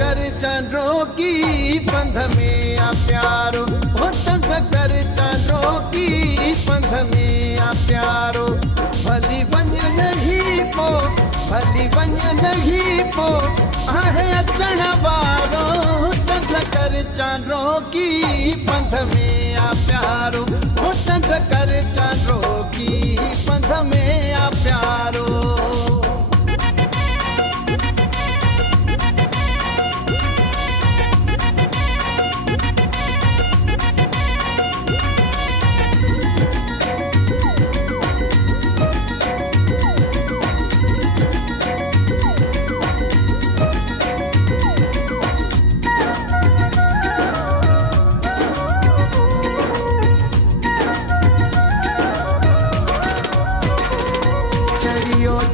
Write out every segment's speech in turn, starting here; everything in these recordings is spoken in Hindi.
कर चांदों की पंध में आ प्यारो, ओ चंद्र कर चांदों की पंध में आ प्यारो। भली वञ नहीं पो, भली वञ नहीं पो, आहे अचण वारो, चंद्र कर चांदों की पंध में आ प्यारो, ओ चंद्र कर चांदों की पंध में आ प्यारो।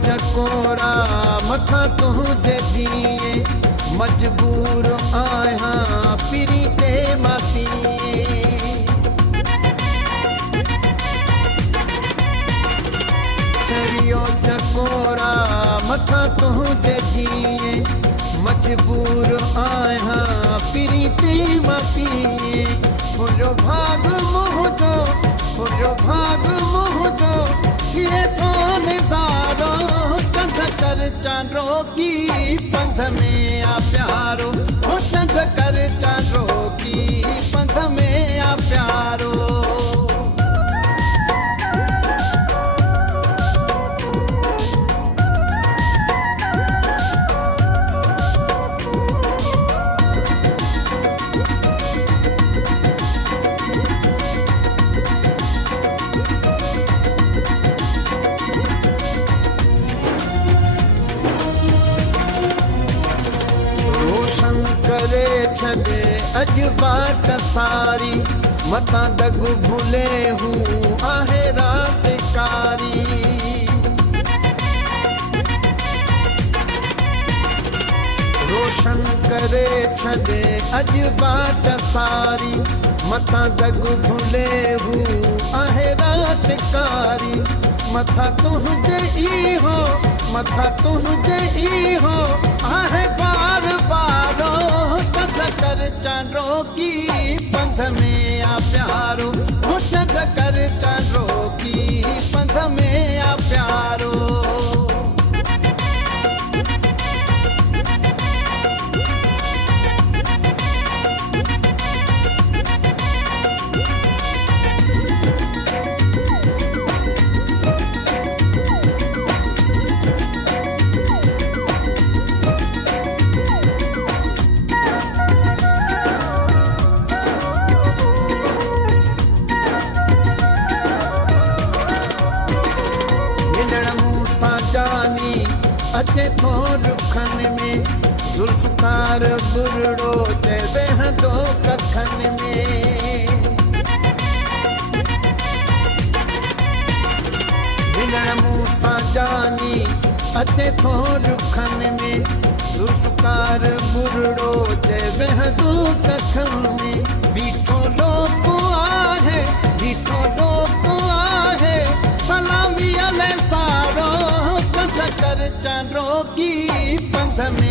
चकोरा मथा तुझे दिए, मजबूर आया पिरी ते मातीए। चरियो चकोरा मथा तुझे दिए, मजबूर आया पिरी ते मातीए। फुलो भाग मुझो, फुलो भाग मुझो, छिए तो निसारो, चंद्र कर चांदों की पंध में आ प्यारो, ओ चंद्र कर चांदों की पंध में आ प्यारो। करे छॾे अॼु बाट सारी, मथां दग भुले हूं आहे रात कारी। रोशन करे छॾे अॼु बाट सारी, मथां दग भुले हूं आहे रात कारी। मथां तुंहिंजे ई हो, मथां तुंहिंजे ई हो, आहे बार बारो, चंद्र कर चांदों की पंध में आ प्यारो, ओ चंद्र कर चांदों की पंध में आ प्यारो। जानी अचे थो रुखन में, जुल्फकार बुरड़ो ते वेहंदो कखन में। मिलण मूंसां जानी अचे थो रुखन में, जुल्फकार बुरड़ो ते वेहंदो कखन में। बीठो लोक आहे, बीठो लोक आहे, सलामी अले सारो, चंद्र कर चांदों की पंध में